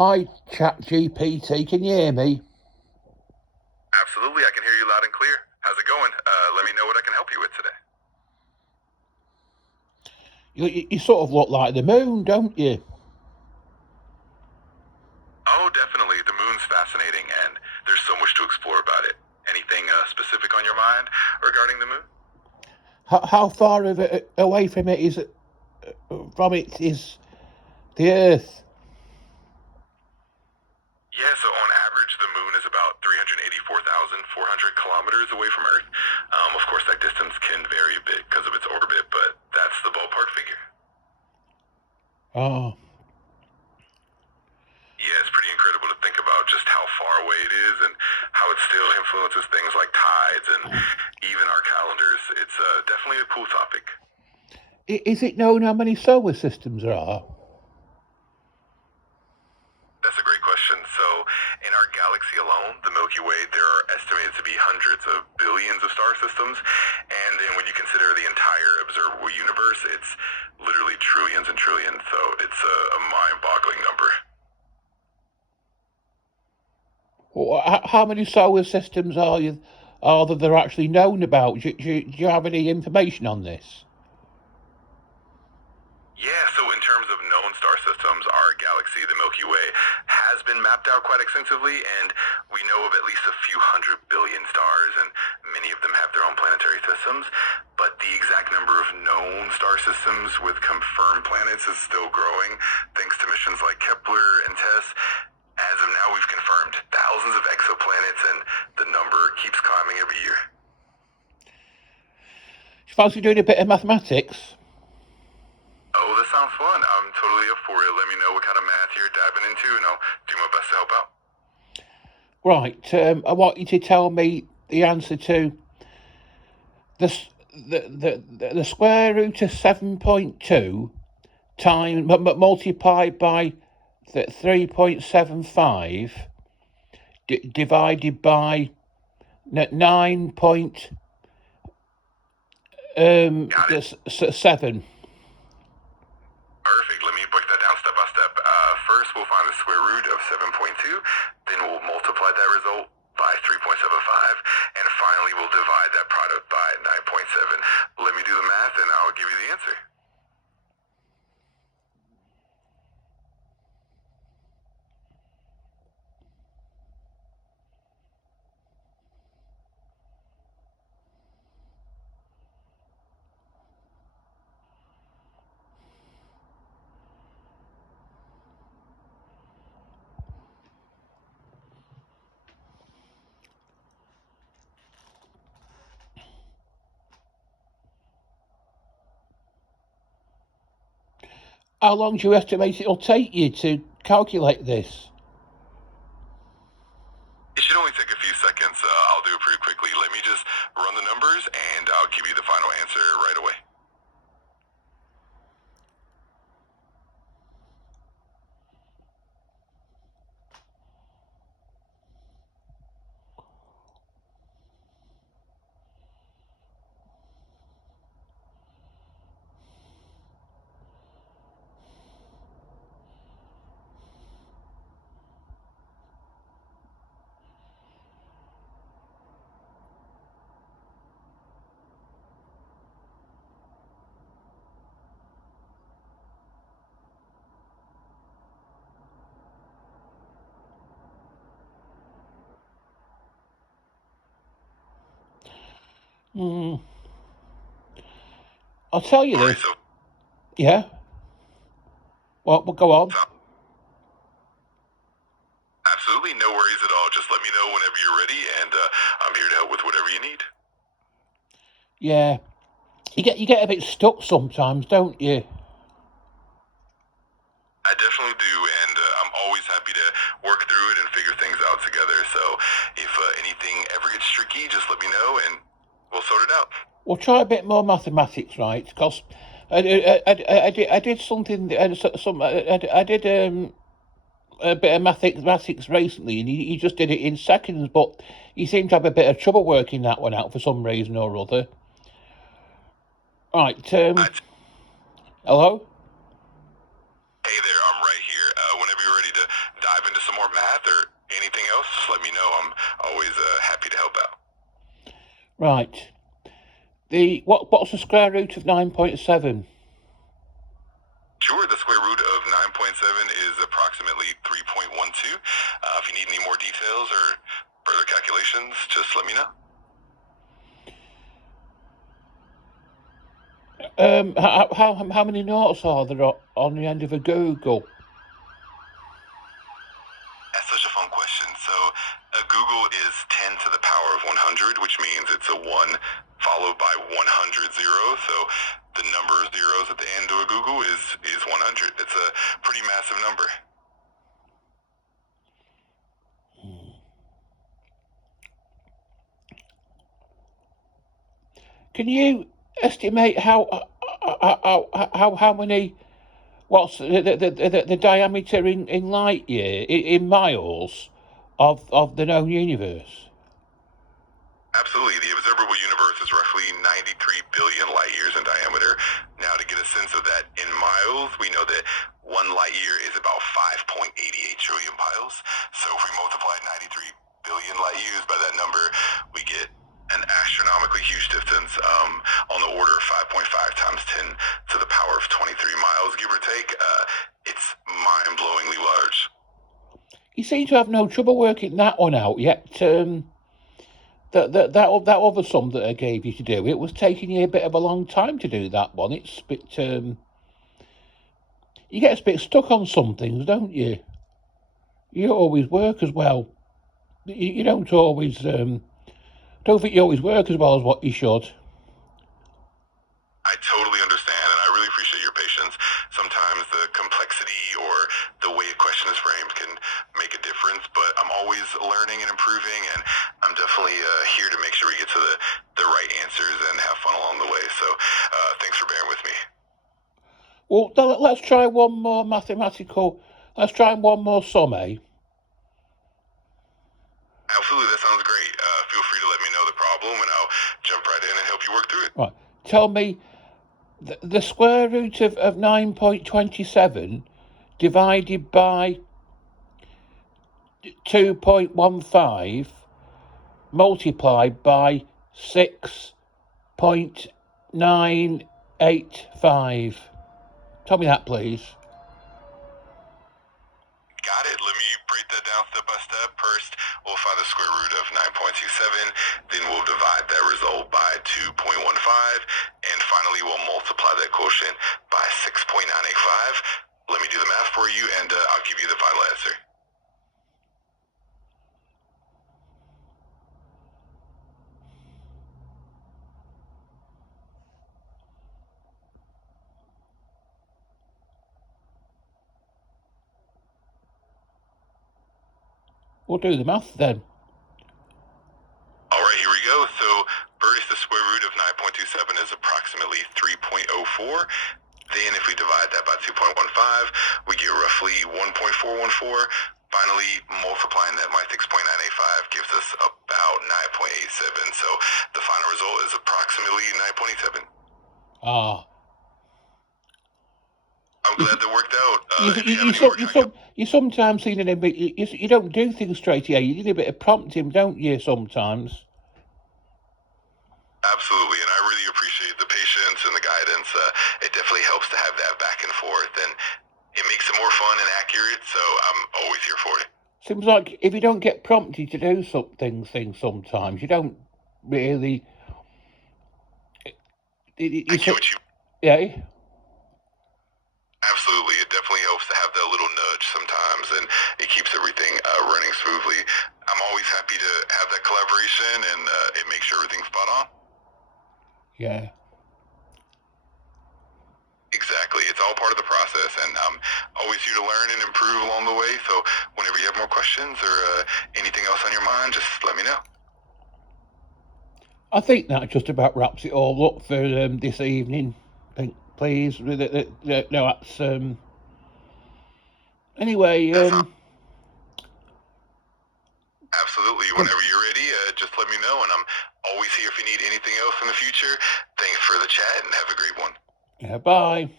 Hi, ChatGPT, can you hear me? Absolutely, I can hear you loud and clear. How's it going? Let me know what I can help you with today. You sort of look like the moon, don't you? Oh, definitely. The moon's fascinating, and there's so much to explore about it. Anything specific on your mind regarding the moon? How far away from it is the Earth? Yeah, so on average, the moon is about 384,400 kilometers away from Earth. Of course, that distance can vary a bit because of its orbit, but that's the ballpark figure. Oh, Yeah, it's pretty incredible to think about just how far away it is and how it still influences things like tides and even our calendars. It's definitely a cool topic. is it known how many solar systems there are? That's a great question. So, in our galaxy alone, the Milky Way, there are estimated to be hundreds of billions of star systems. And then when you consider the entire observable universe, it's literally trillions and trillions. So, it's a mind-boggling number. How many solar systems are there actually known about? Do you have any information on this? Yeah, so in terms of known star systems, our galaxy, the Milky Way, has been mapped out quite extensively, and we know of at least a few 100 billion stars, and many of them have their own planetary systems. But the exact number of known star systems with confirmed planets is still growing, thanks to missions like Kepler and TESS. As of now, we've confirmed thousands of exoplanets, and the number keeps climbing every year. You fancy doing a bit of mathematics? Oh, that sounds fun. I'm totally up for it. Let me know what kind of math you're diving into, and I'll do my best to help out. Right, I want you to tell me the answer to the square root of 7.2 times multiplied by 3.75 divided by 9 point Got it. 7. Perfect. Let me break that down step by step. First, we'll find the square root of 7.2. Then we'll multiply that result by 3.75. And finally, we'll divide that product by 9.7. Let me do the math, and I'll give you the answer. How long do you estimate it'll take you to calculate this? It should only take a few seconds. I'll do it pretty quickly. Let me just run the numbers, and I'll give you the final answer right away. I'll tell you All right, this. so Yeah? Well, go on. absolutely no worries at all. Just let me know whenever you're ready, and I'm here to help with whatever you need. Yeah. You get a bit stuck sometimes, don't you? I definitely do, and I'm always happy to work through it and figure things out together. So if anything ever gets tricky, just let me know, and we'll sort it out. We'll try a bit more mathematics, right? Because I did something. I did a bit of mathematics recently, and you just did it in seconds. But you seem to have a bit of trouble working that one out for some reason or other. Right. Hello. Hey there, I'm right here. Whenever you're ready to dive into some more math or anything else, just let me know. I'm always happy to help out. Right. What's the square root of 9.7? Sure, the square root of 9.7 is approximately 3.12. If you need any more details or further calculations, just let me know. How many noughts are there on the end of a Google? That's such a fun question. So a Google is 10 to the power of 100, which means it's a 1 followed by 100 zeros. So the number of zeros at the end of a Google is 100. It's a pretty massive number. Can you estimate how many? What's the diameter in light year in miles of the known universe? Absolutely. The observable universe is roughly 93 billion light years in diameter. Now, to get a sense of that in miles, we know that 1 light year is about 5.88 trillion miles. So if we multiply 93 billion light years by that number, we get an astronomically huge distance, on the order of 5.5 times 10 to the power of 23 miles, give or take. It's mind-blowingly large. You seem to have no trouble working that one out yet. That other sum that I gave you to do, it was taking you a bit of a long time to do that one. It's a bit, you get a bit stuck on some things, don't you? You don't always work as well. You don't always, don't think you always work as well as what you should. I totally understand, and I really appreciate your patience. Sometimes the complexity or the way a question is framed can make a difference, but I'm always learning and improving, and I'm definitely here to make sure we get to the right answers and have fun along the way. So thanks for bearing with me. Well, let's try one more mathematical. Let's try one more sum, eh? Absolutely, that sounds great. Feel free to let me know the problem, and I'll jump right in and help you work through it. Right. Tell me the square root of 9.27 divided by 2.15 multiplied by 6.985. Tell me that, please. Got it. Let me break that down step by step. First, we'll find the square root of 9.27. Then we'll divide that result by 2.15. And finally, we'll multiply that quotient by 6.985. Let me do the math for you, and I'll give you the final answer. We'll do the math then. All right, here we go. So first, the square root of 9.27 is approximately 3.04. Then if we divide that by 2.15, we get roughly 1.414. Finally, multiplying that by 6.985 gives us about 9.87. So the final result is approximately 9.87. Ah. I'm glad that worked out. You sometimes see a bit. You don't do things straight away. You need a bit of prompting, don't you? Sometimes. Absolutely, and I really appreciate the patience and the guidance. It definitely helps to have that back and forth, and it makes it more fun and accurate. So I'm always here for it. Seems like if you don't get prompted to do things sometimes, you don't really. I get what you. Yeah. Absolutely, it definitely helps to have that little nudge sometimes, and it keeps everything running smoothly. I'm always happy to have that collaboration, and it makes sure everything's spot on. Yeah. Exactly, it's all part of the process, and I'm always here to learn and improve along the way. So whenever you have more questions or anything else on your mind, just let me know. I think that just about wraps it all up for this evening. Please, no, that's anyway. Absolutely. Whenever you're ready, just let me know, and I'm always here if you need anything else in the future. Thanks for the chat, and have a great one. Yeah, bye.